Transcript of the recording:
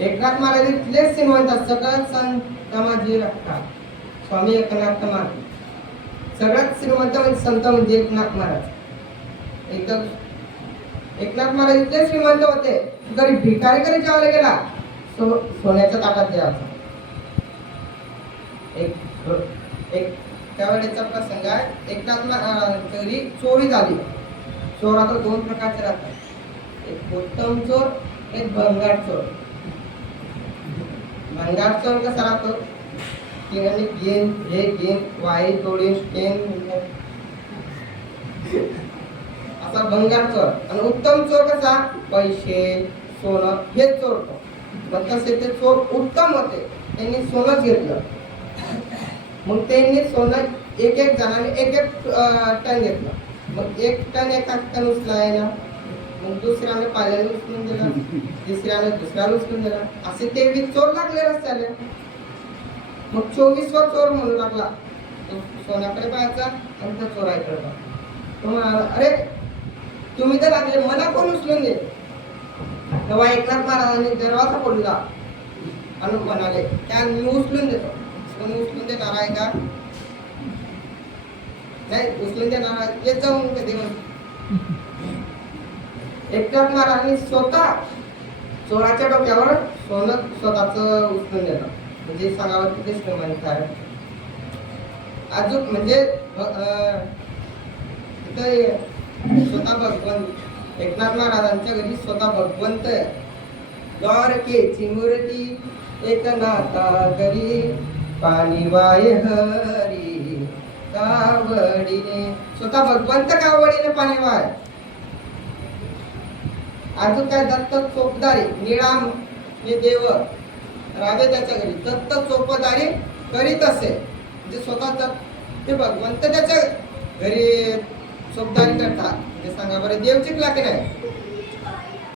एकनाथ महाराज इथलेच श्रीमंत सगळ्यात संत माझी रक्ता स्वामी एकनाथ महाराज. सगळ्यात श्रीमंत म्हणजे संत म्हणजे एकनाथ महाराज. एकदम एकनाथ महाराज इथले श्रीमंत होते. जरी भिकारी कधी जेवायला गेला सो सोन्याच्या ताटात द्यायचा एक एक त्यावेळेचा प्रसंग आहे. एकनाथ महाराज तरी चोरी झाली. चोर आता दोन प्रकारचे राहतात. एक उत्तम चोर एक भंगार चोर. भंगार चोर कसा राहतो? की गेन हे गेन वाई तोडीन पेन असा भंगार चोर. आणि उत्तम चोर कसा? पैसे सोनं हे चोरतो मग तसे ते चोर उत्तम होते. त्यांनी सोनंच घेतलं. मग त्यांनी सोनं एक एक जणांनी एक एक टन घेतलं. मग एक टन एका टन उचलाय ना मग दुसऱ्याने पाल्याने उचलून दिला. तिसऱ्याने दुसऱ्याला उचलून दिला. असे तेवीस चोर लागले रस्त्याने मग चोवीसवा चोर म्हणू लागला. तो सोन्याकडे पाहायचा आणि त्या चोरायकडे पाहायचा. तो म्हणाला अरे तुम्ही तर लागले मला कोण उचलून दे तेव्हा एकनाथ महाराजांनी दरवाजा फोडला. आणि म्हणाले त्या मी उचलून देतो. कोणी उचलून देणार आहे का? नाही उचलून देणार आहे. येत जाऊन कधी एकनाथ महाराजांनी स्वतः चोराच्या डोक्यावर सोनं स्वतःच उचलून देणं म्हणजे सांगावं किती श्रीमंत आहे. अजून म्हणजे स्वतः भगवंत एकनाथ महाराजांच्या घरी स्वतः भगवंत आहे. द्वारकेची चिमुरती एकनाथा घरी पाणी वाय हरी कावडीने स्वतः भगवंत कावडीने पाणी वाय? अजून काय दत्त चोपदारी निळाम हे देव रावे त्याच्या घरी. दत्त चोपदारी करीत असे. म्हणजे स्वतः ते भगवंत त्याच्या घरी चोपदारी करतात. हे सांगा बरं देव चिकला की नाही